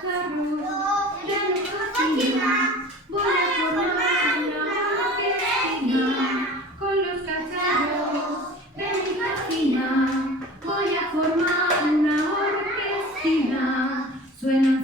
cacharros de mi cocina. Voy a formar una orquestina con los cacharros de mi cocina. Voy a formar una orquestina. Suenan